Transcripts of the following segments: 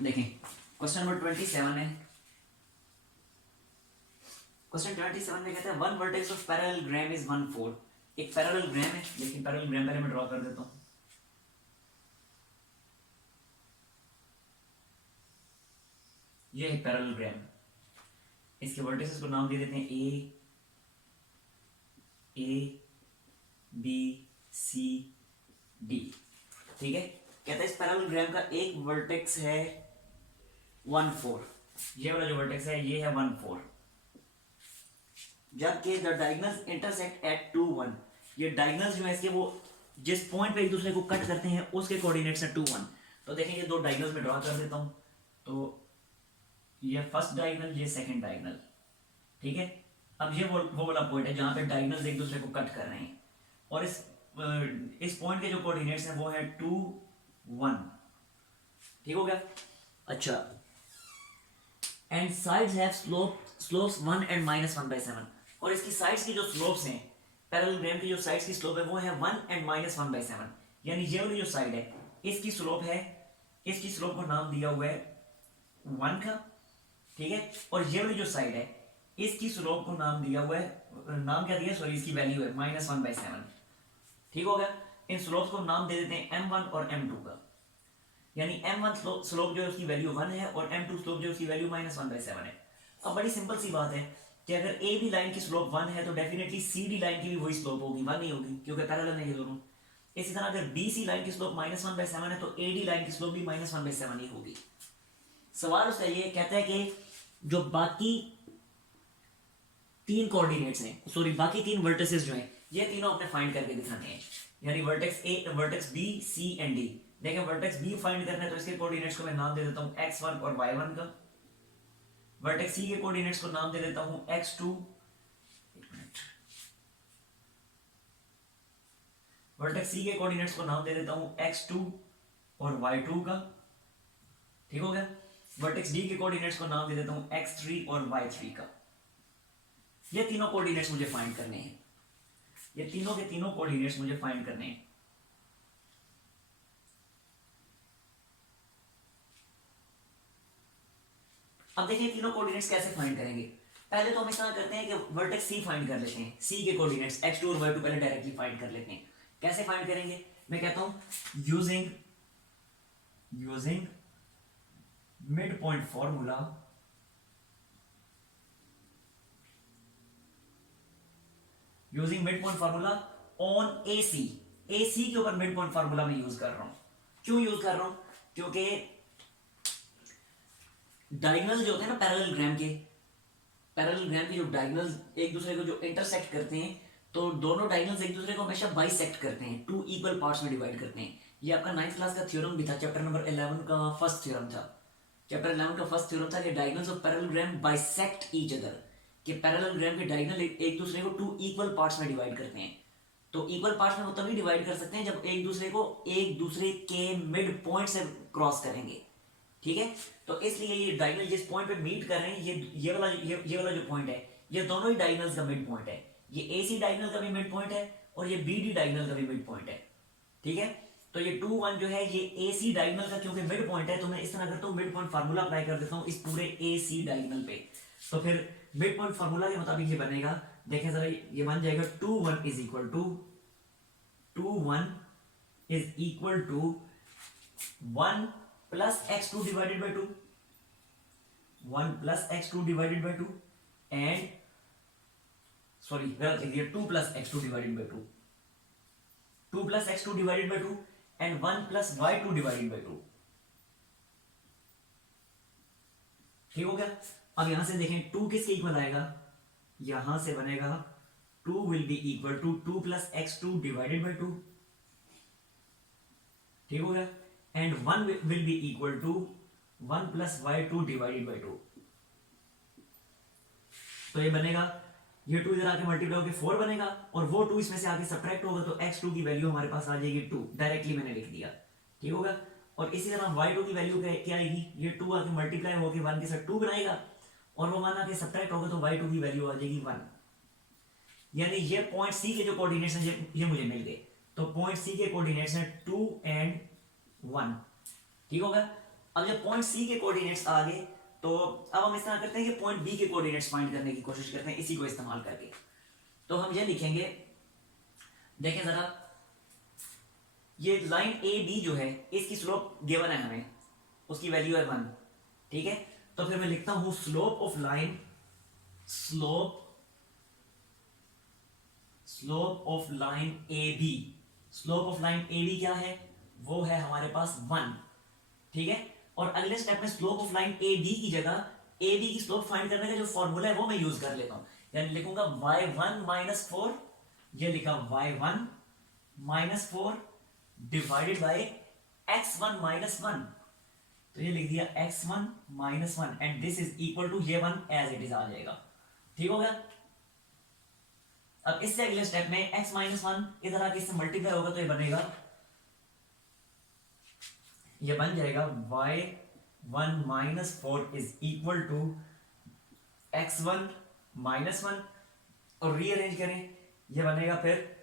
देखें question number 27 है। Question 27 में कहता है one vertex of parallelogram is 1/4। एक पैरेललोग्राम है, लेकिन पैरेललोग्राम पहले मैं ड्रॉ कर देता हूं। ये है पैरेललोग्राम। इसके वर्टिसेस को नाम दे देते हैं ए बी सी डी। ठीक है, कहता है इस पैरेललोग्राम का एक वर्टेक्स है 1/4। ये वाला जो वर्टेक्स है ये है 1/4, जबकि द डायगोनल्स इंटरसेक्ट एट 2, 1। ये डायगोनल्स जो है इसके वो जिस पॉइंट पे एक दूसरे को कट करते हैं उसके कोऑर्डिनेट्स है 2, 1। तो देखें ये दो डायगोनल्स में ड्रॉ कर देता हूं। तो ये फर्स्ट डायगोनल, ये सेकंड डायगोनल। ठीक है, अब ये वो वाला पॉइंट है जहां पे डायगोनल्स एक दूसरे को कट कर रहे हैं, और इस पॉइंट के जो कोऑर्डिनेट्स हैं वो है 2, 1। ठीक हो गया। अच्छा, and sides have slopes 1 and -1/7। और इसकी साइड्स की जो स्लोप्स हैं, पैरेललोग्राम की जो साइड्स की स्लोप है वो है 1 and -1/7। यानी ये वाली जो साइड है इसकी स्लोप है, इसकी स्लोप को नाम दिया हुआ है 1 का। ठीक है, और ये वाली जो साइड है इसकी स्लोप को नाम दिया हुआ है, नाम क्या दिया, सॉरी, इसकी वैल्यू है -1/7। ठीक हो गया। इन स्लोप्स को नाम दे देते हैं m1 और m2 का। यानी m1 स्लोप जो है उसकी वैल्यू 1 है और m2 स्लोप जो है उसकी वैल्यू -1/7 है। अब बड़ी सिंपल सी बात है कि अगर ए बी लाइन की स्लोप 1 है तो डेफिनेटली सी डी लाइन की भी वही स्लोप होगी, 1 ही होगी, क्योंकि पैरेलल है ये दोनों। इसी तरह अगर बी सी लाइन की स्लोप -1/7 है तो ए डी लाइन की स्लोप भी -1/7 ही होगी। सवाल उसका ये कहता है कि जो बाकी तीन कोऑर्डिनेट्स हैं, सॉरी बाकी तीन वर्टिसेस जो हैं, ये तीनों अपने फाइंड करके दिखाने हैं। यानी vertex A, vertex B, C and D. देखें वर्टेक्स बी फाइंड करना है तो इसके कोऑर्डिनेट्स को मैं नाम दे देता हूं x1 और y1 का। वर्टेक्स सी के कोऑर्डिनेट्स को नाम दे देता हूं x2। वर्टेक्स सी के कोऑर्डिनेट्स को नाम दे देता हूं x2 और y2 का। ठीक हो गया। वर्टेक्स डी के कोऑर्डिनेट्स को नाम दे देता हूं x3 और y3 का। ये तीनों कोऑर्डिनेट्स मुझे फाइंड करने हैं, ये तीनों के तीनों कोऑर्डिनेट्स मुझे फाइंड करने हैं। अब देखिए तीनों कोऑर्डिनेट्स कैसे फाइंड करेंगे। पहले तो हम इस तरह करते हैं कि वर्टेक्स सी फाइंड कर लेते हैं, सी के कोऑर्डिनेट्स x2 और y2 पहले डायरेक्टली फाइंड कर लेते हैं। कैसे फाइंड करेंगे, मैं कहता हूं using mid point formula. Using mid point formula on AC. AC के ऊपर मिड पॉइंट फार्मूला में यूज कर रहा हूं। क्यों यूज कर रहा हूं, क्योंकि डायगोनल जो होते हैं ना पैरेललोग्राम के, पैरेललोग्राम के जो डायगोनल्स एक दूसरे को जो इंटरसेक्ट करते हैं, तो दोनों डायगोनल्स एक दूसरे को हमेशा बाइसेक्ट करते हैं, 2 इक्वल पार्ट्स में डिवाइड करते हैं। ये आपका 9th क्लास का थ्योरम भी था, चैप्टर नंबर 11 का फर्स्ट थ्योरम था। चैप्टर 11 का फर्स्ट थ्योरम था कि diagonals of parallelogram bisect each other, कि पैरेललोग्राम के डायगोनल एक दूसरे को 2 इक्वल पार्ट्स में डिवाइड करते हैं। तो इक्वल पार्ट्स में वो तभी डिवाइड कर सकते हैं जब एक दूसरे के मिड पॉइंट से क्रॉस करेंगे। ठीक है, तो इसलिए ये डायगोनल जिस पॉइंट पे मीट कर रहे हैं, ये वाला जो पॉइंट है, ये दोनों ही डायगोनल्स का मिड पॉइंट है। ये एसी डायगोनल का भी मिड पॉइंट है और ये बीडी डायगोनल का भी मिड पॉइंट है। ठीक है, तो ये 2, 1 जो है ये एसी डायगोनल का क्योंकि मिड पॉइंट है, तो मैं इस तरह करता हूं मिड पॉइंट फार्मूला अप्लाई कर देता हूं इस पूरे एसी डायगोनल पे। तो फिर मिड पॉइंट फार्मूला के मुताबिक ये बनेगा, देखें जरा, ये बन जाएगा 2, 1 is equal to 1 plus x2 divided by 2, 1 plus x2 divided by 2 and sorry गलत लिख दिया, 2 plus x2 divided by 2, 2 plus x2 divided by 2 and 1 plus y2 divided by 2। ठीक हो गया। अब यहां से देखें 2 किसके इक्वल आएगा, यहां से बनेगा 2 will be equal to 2 plus x2 divided by 2। ठीक हो गया, and 1 will be equal to 1 plus y2 divided by 2। तो ये बनेगा, ये 2 इधर आके मल्टीप्लाई होकर 4 बनेगा और वो 2 इसमें से आके सब्ट्रैक्ट होगा तो x2 की वैल्यू हमारे पास आ जाएगी 2, डायरेक्टली मैंने लिख दिया। ठीक होगा, और इसी तरह y2 की वैल्यू क्या आएगी, ये 2 आके मल्टीप्लाई होकर 1 के साथ 2 बनाएगा और वो 1 आके सब्ट्रैक्ट होगा तो y2 की वैल्यू आ जाएगी 1। यानी ये पॉइंट सी के जो कोऑर्डिनेट्स हैं ये मुझे मिल गए। तो पॉइंट सी के कोऑर्डिनेट्स हैं 2 and 1। ठीक होगा। अब जब पॉइंट सी के कोऑर्डिनेट्स आ गए तो अब हम इस तरह करते हैं कि पॉइंट बी के कोऑर्डिनेट्स फाइंड करने की कोशिश करते हैं इसी को इस्तेमाल करके। तो हम ये लिखेंगे, देखें जरा, ये लाइन ए बी जो है इसकी स्लोप गिवन है हमें, उसकी वैल्यू है 1, ठीक है। तो फिर मैं लिखता हूं slope of line, slope of line A B, slope of line A B क्या है, वो है हमारे पास 1, ठीक है। और अगले स्टेप में slope of line A B की जगह ए बी की स्लोप फाइंड करने का जो फॉर्मूला है वो मैं यूज कर लेता हूं, यानी लिखूंगा y1 माइनस 4, ये लिखा y1 minus 4 divided by x1 minus 1, तो ये लिख दिया x1 minus 1 and this is equal to ये 1 एज इट इज आ जाएगा, ठीक हो गया। अब इससे अगले स्टेप में x माइनस 1 इधर आके इससे मल्टीप्लाई होगा तो ये बनेगा, ये बन जाएगा y1 minus 4 is equal to x1 minus 1, और रीअरेंज करें ये बनेगा, फिर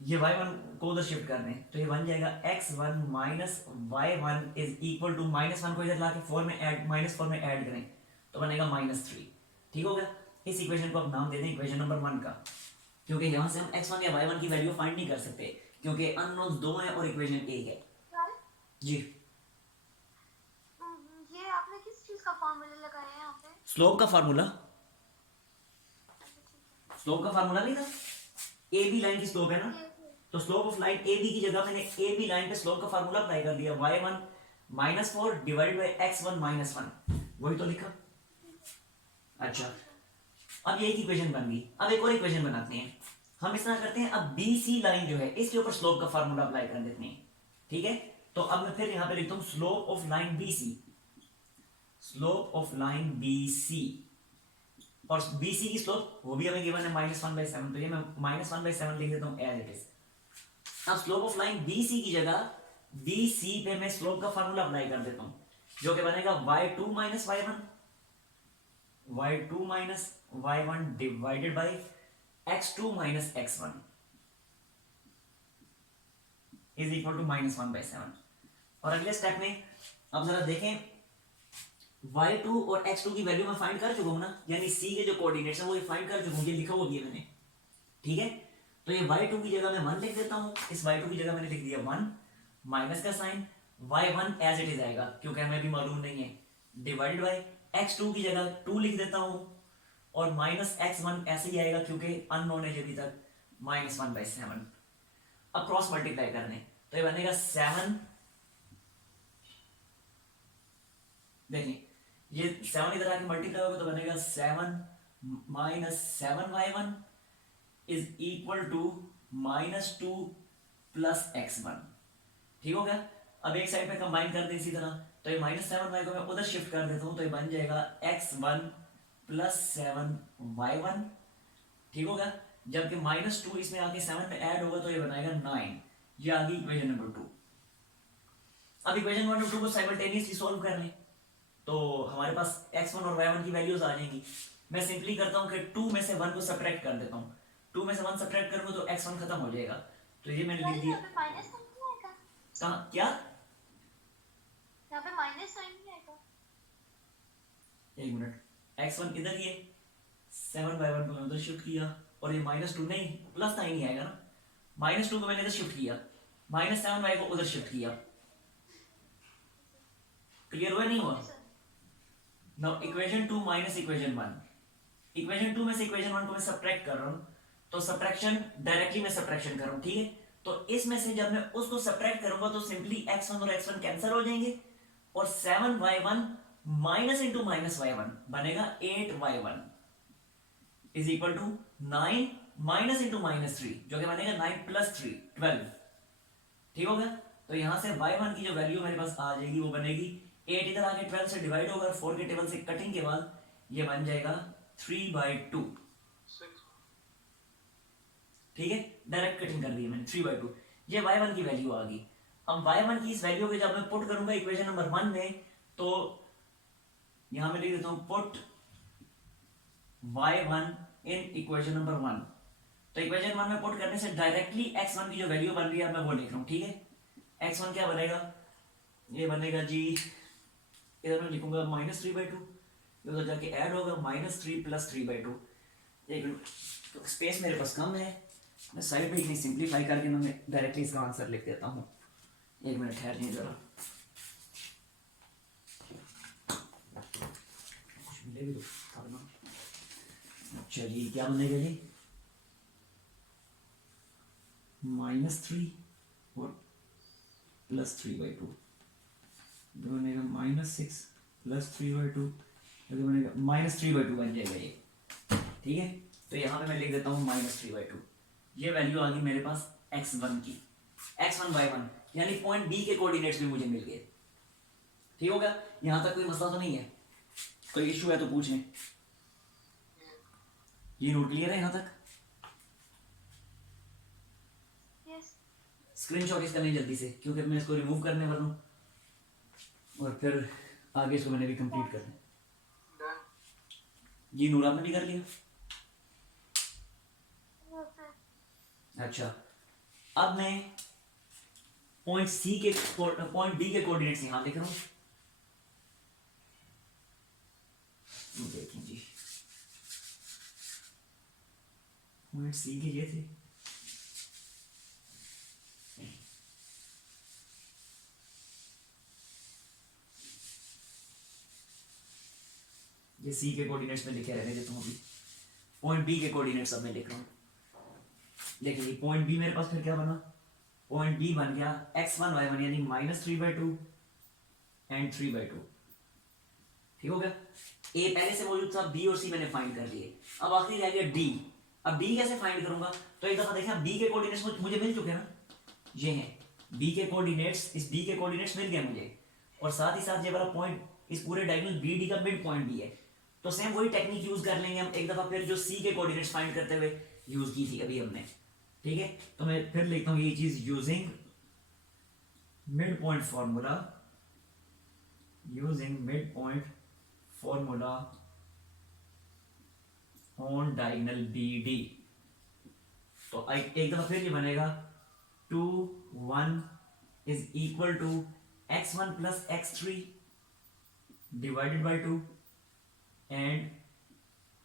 ये y1 को उधर शिफ्ट कर दें तो ये बन जाएगा x1 minus y1 is equal to minus 1 को इधर लाके 4 में ऐड, माइनस 4 में ऐड करें तो बनेगा माइनस 3, ठीक हो गया। इस इक्वेशन को आप नाम दे दें इक्वेशन नंबर 1 का, क्योंकि यहां से हम x1 या y1 की वैल्यू फाइंड नहीं कर सकते क्योंकि अननोन्स 2 है और इक्वेशन 1 है जी। ये आपने किस चीज का फार्मूला लगाया है यहाँ पे? स्लोप का फार्मूला, स्लोप का फार्मूला नहीं था, ए बी लाइन की स्लोप है ना, तो slope of line A B की जगह मैंने ए बी लाइन पे स्लोप का फार्मूला अप्लाई कर दिया, y1 minus 4 divided by x1 minus 1, वही तो लिखा। अच्छा, अब ये एक इक्वेशन बन गई। अब एक और इक्वेशन बनाते हैं, हम इस तरह करते हैं, अब बी सी लाइन जो है इसके ऊपर स्लोप का फार्मूला अप्लाई कर देते हैं, ठीक है। तो अब मैं फिर यहां पे लिखता हूं slope of line B C, slope of line B C, और बी सी की स्लोप वो भी हमें गिवन है -1/7, तो ये मैं -1/7 लिख देता हूं एज इट इज। अब slope of line B C की जगह बी सी पे मैं स्लोप का फार्मूला अप्लाई कर देता हूं, जो कि बनेगा y2 minus y1, y2 minus y1 divided by x2 minus x1 is equal to -1/7। और अगले स्टेप में अब जरा देखें, y2 और x2 की वैल्यू मैं फाइंड कर चुका हूं ना, यानी c के जो कोऑर्डिनेट्स हैं वो ये फाइंड कर चुका हूं, ये लिखा हुआ भी है मैंने, ठीक है। तो ये y2 की जगह मैं 1 लिख देता हूं, इस y2 की जगह मैंने लिख दिया 1, माइनस का sign, y1 as it is आएगा क्योंकि हमें भी मालूम नहीं है, डिवाइडेड बाई x2 की जगह 2 लिख देता हूं, और माइनस x1 ऐसे ही आएगा क्योंकि अननोन है अभी तक, -1/7। अब क्रॉस मल्टीप्लाई करने तो ये बनेगा 7, देखिए ये 7 इधर आके मल्टीप्लाई होगा तो बनेगा 7 minus 7y1 is equal to -2 plus x1, ठीक हो गया। अब एक साइड पे कंबाइन कर दें इसी तरह, तो ये -7y को मैं उधर शिफ्ट कर देता हूं तो ये बन जाएगा x1 प्लस 7y1, ठीक होगा। जबकि -2 इसमें आके 7 में ऐड होगा तो ये बनाएगा 9, ये आ गई इक्वेशन नंबर 2। अब इक्वेशन नंबर 2 को साइमल्टेनियसली सॉल्व कर लें तो हमारे पास x1 और y1 की वैल्यूज आ जाएंगी। मैं सिंपली करता हूं कि 2 में से 1 को सब्ट्रैक्ट कर देता हूं, 2 में से 1 सब्ट्रैक्ट करूंगा तो x1 खत्म हो जाएगा, तो ये मैंने लिख दिया। माइनस साइन नहीं आएगा? कहां क्या? यहाँ पे माइनस साइन नहीं आएगा? एक मिनट, x1 इधर ही है, 7/1 को मैंने उधर शिफ्ट किया, और ये -2 नहीं प्लस 9 ही आएगा ना, -2 को मैंने इधर शिफ्ट किया, -7y को उधर शिफ्ट किया, क्लियर हुआ नहीं हुआ? Now equation 2 minus equation 1, equation 2 में से इक्वेशन 1 को मैं सब्ट्रैक्ट कर रहा हूं, तो सब्ट्रैक्शन डायरेक्टली मैं सब्ट्रैक्शन कर रहा हूं, ठीक है। तो इसमें से जब मैं उसको सब्ट्रैक्ट करूंगा तो सिंपली x1 और x1 कैंसिल हो जाएंगे, और 7y1 minus into minus y1 बनेगा 8y1 is equal to 9 minus into -3 जो कि बनेगा 9 प्लस 3 12, ठीक हो गया। तो यहां से y1 की जो वैल्यू मेरे पास आ जाएगी वो बनेगी 8 इधर आके 12 से डिवाइड होगा, 4 के टेबल से कटिंग के बाद ये बन जाएगा 3/2, ठीक है। डायरेक्ट कटिंग कर दी मैंने 3/2, ये y1 की वैल्यू आ गई। अब y1 की इस वैल्यू को जब मैं पुट करूंगा इक्वेशन नंबर 1 में, तो यहां मैं लिख देता हूं put y1 in equation number 1, तो इक्वेशन 1 में पुट करने से डायरेक्टली x1 की जो वैल्यू बन रही है मैं वो लिख रहा हूं, ठीक है। x1 क्या बनेगा, ये बनेगा जी इधर मैं लिखूंगा -3/2, उधर जाके ऐड होगा -3 + 3/2। एक मिनट, स्पेस मेरे पास कम है, मैं साइड में इतनी सिंप्लीफाई करके मैं डायरेक्टली इसका आंसर लिख देता हूँ। एक मिनट ठहर नहीं ज़रा, कुछ मिले भी तो करना। चलिए क्या बनेगा जी, -3 और +3/2, जो बनेगा -6 + 3/2, जो बनेगा -3/2 बन जाएगा ये। ठीक है, तो यहाँ पे मैं लिख देता हूँ -3/2। ये वैल्यू आ गई मेरे पास x1 की, x1 y1, यानी पॉइंट बी के कोऑर्डिनेट्स भी मुझे मिल गए। ठीक होगा, यहाँ तक कोई मसला तो नहीं है, कोई इशू है तो पूछ लें। ये नोट क्लियर है यहाँ तक? यस। स्क्रीनशॉट इसका नहीं जल्दी से, क्योंकि मैं इसको रिमूव करने वाला हूँ और फिर आगे इसको मैंने भी कंप्लीट करना है। जी नूर आपने भी कर लिया? अच्छा, अब मैं पॉइंट सी के पॉइंट बी के कोऑर्डिनेट्स यहां लिख रहा हूं। देखिए जी, पॉइंट सी के ये थे, ये सी के कोऑर्डिनेट्स में लिखे रहने देता हूं। अभी पॉइंट बी के कोऑर्डिनेट्स अब मैं लिख रहा हूं। देखिए पॉइंट बी मेरे पास फिर क्या बना, पॉइंट बी बन गया x1 y1, यानी -3/2 एंड 3/2। ठीक हो गया, ए पहले से मौजूद था, बी और सी मैंने फाइंड कर लिए। अब आखिरी रह गया डी। अब बी कैसे फाइंड करूंगा, तो एक दफा देखा बी के कोऑर्डिनेट्स मुझे मिल चुके ना, ये हैं बी के कोऑर्डिनेट्स, इस बी के कोऑर्डिनेट्स मिल गए मुझे, और साथ ही साथ ये वाला पॉइंट इस पूरे डायगोनल बी डी का मिड पॉइंट भी है। तो सेम वही टेक्निक यूज कर लेंगे हम एक दफा फिर, जो सी के कोऑर्डिनेट्स फाइंड करते हुए यूज की थी अभी हमने। ठीक है, तो मैं फिर लिखता हूँ ये चीज, using mid point formula, using mid point formula on diagonal B D. तो एक दफा फिर ये बनेगा 2 1 is equal to x1 + x3 divided by 2 and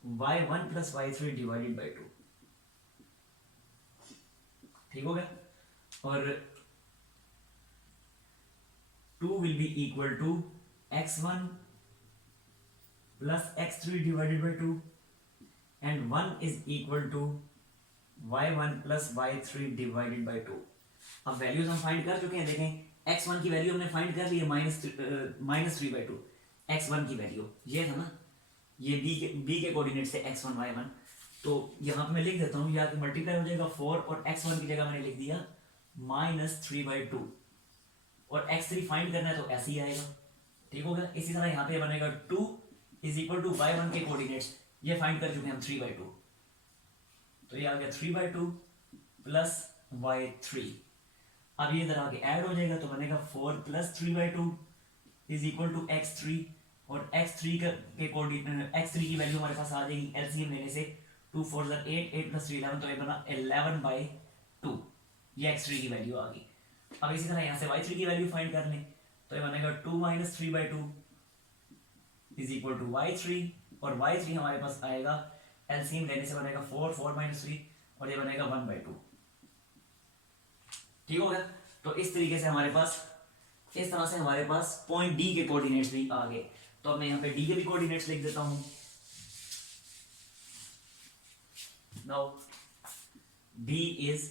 y1 + y3 divided by 2। ठीक हो गया, और 2 will be equal to x1 + x3 divided by 2 and 1 is equal to y1 + y3 divided by 2। अब वैल्यूज हम फाइंड कर चुके हैं, देखें x1 की वैल्यू हमने फाइंड कर ली है -3/2, x1 की वैल्यू ये था ना, ये b के कोऑर्डिनेट से x1 y1। तो यहाँ पे मैं लिख देता हूँ, या तो मल्टीप्लाई हो जाएगा 4 और x1 की जगह मैंने लिख दिया -3/2, और x3 फाइंड करना है तो ऐसे ही आएगा। ठीक हो गया, इसी तरह यहाँ पे बनेगा 2 इज इक्वल टू y1 के कोऑर्डिनेट्स, ये फाइंड कर चुके हैं हम 3/2, तो ये आ गया 3/2 प्लस y3। अब ये इधर आगे ऐड हो जाएगा तो बनेगा 4 + 3/2 इज इक्वल टू x3, और x3 के कोऑर्डिनेट, x3 की वैल्यू हमारे पास आ जाएगी एलसीएम लेने से, 2 4 8, 8 + 3 11, तो ये बना 11/2, ये x3 की वैल्यू आ गई। अब इसी तरह यहाँ से y3 की वैल्यू फाइंड कर लें, तो ये बनेगा 2 - 3/2 इज इक्वल टू y3, और y3 हमारे पास आएगा एलसीएम लेने से बनेगा 4 4 - 3, और ये बनेगा 1/2। ठीक हो गया, तो इस तरीके से हमारे पास, इस तरह से हमारे पास पॉइंट डी के कोऑर्डिनेट्स भी आ गए। तो अब मैं यहाँ पे डी के भी कोऑर्डिनेट्स लिख देता हूँ। Now D is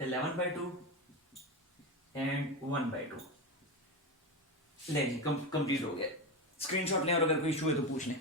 11/2 and 1/2। ले जी कंप्लीट हो गया, स्क्रीनशॉट लें और अगर कोई इशू है तो पूछ लें।